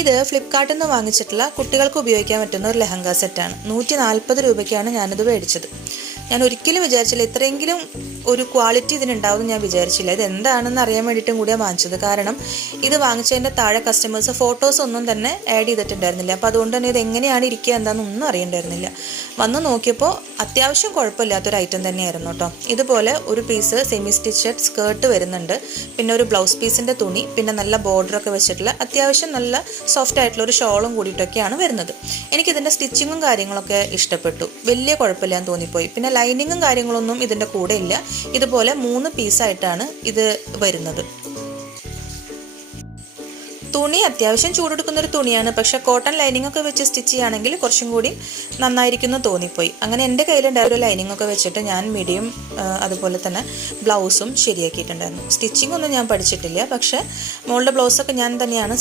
ഇത് ഫ്ലിപ്കാർട്ടിൽ നിന്ന് വാങ്ങിച്ചിട്ടുള്ള കുട്ടികൾക്ക് ഉപയോഗിക്കാൻ പറ്റുന്ന ഒരു ലെഹങ്ക സെറ്റാണ്. 140 രൂപയ്ക്കാണ് ഞാനിത് മേടിച്ചത്. ഞാൻ ഒരിക്കലും വിചാരിച്ചില്ല ഇത്രയെങ്കിലും ഒരു ക്വാളിറ്റി ഇതിനുണ്ടാവും ഞാൻ വിചാരിച്ചില്ല. ഇത് എന്താണെന്ന് അറിയാൻ വേണ്ടിയിട്ടും കൂടിയാണ് വാങ്ങിച്ചത്. കാരണം ഇത് വാങ്ങിച്ചതിൻ്റെ താഴെ കസ്റ്റമേഴ്സ് ഫോട്ടോസ് ഒന്നും തന്നെ ആഡ് ചെയ്തിട്ടുണ്ടായിരുന്നില്ല. അപ്പോൾ അതുകൊണ്ട് തന്നെ ഇത് എങ്ങനെയാണ് ഇരിക്കുക എന്താണെന്നൊന്നും അറിയണ്ടായിരുന്നില്ല. വന്ന് നോക്കിയപ്പോൾ അത്യാവശ്യം കുഴപ്പമില്ലാത്തൊരു ഐറ്റം തന്നെയായിരുന്നു കേട്ടോ. ഇതുപോലെ ഒരു പീസ് സെമി സ്റ്റിച്ചഡ് സ്കേർട്ട് വരുന്നുണ്ട്, പിന്നെ ഒരു ബ്ലൗസ് പീസിൻ്റെ തുണി, പിന്നെ നല്ല ബോർഡറൊക്കെ വെച്ചിട്ടുള്ള അത്യാവശ്യം നല്ല സോഫ്റ്റ് ആയിട്ടുള്ള ഒരു ഷോളും കൂടിയിട്ടൊക്കെയാണ് വരുന്നത്. എനിക്കിതിൻ്റെ സ്റ്റിച്ചിങ്ങും കാര്യങ്ങളൊക്കെ ഇഷ്ടപ്പെട്ടു, വലിയ കുഴപ്പമില്ലാന്ന് തോന്നിപ്പോയി. പിന്നെ ലൈനിങ്ങും കാര്യങ്ങളൊന്നും ഇതിൻ്റെ കൂടെ ഇല്ല. ഇതുപോലെ 3 പീസായിട്ടാണ് ഇത് വരുന്നത്. തുണി അത്യാവശ്യം ചൂടെടുക്കുന്നൊരു തുണിയാണ്, പക്ഷേ കോട്ടൺ ലൈനിങ് ഒക്കെ വെച്ച് സ്റ്റിച്ച് ചെയ്യുകയാണെങ്കിൽ കുറച്ചും കൂടി നന്നായിരിക്കുന്നു തോന്നിപ്പോയി. അങ്ങനെ എൻ്റെ കയ്യിലുണ്ടായ ഒരു ലൈനിങ് ഒക്കെ വെച്ചിട്ട് ഞാൻ മിഡിയും അതുപോലെ തന്നെ ബ്ലൗസും ശരിയാക്കിയിട്ടുണ്ടായിരുന്നു. സ്റ്റിച്ചിങ് ഒന്നും ഞാൻ പഠിച്ചിട്ടില്ല, പക്ഷേ മോളുടെ ബ്ലൗസൊക്കെ ഞാൻ തന്നെയാണ്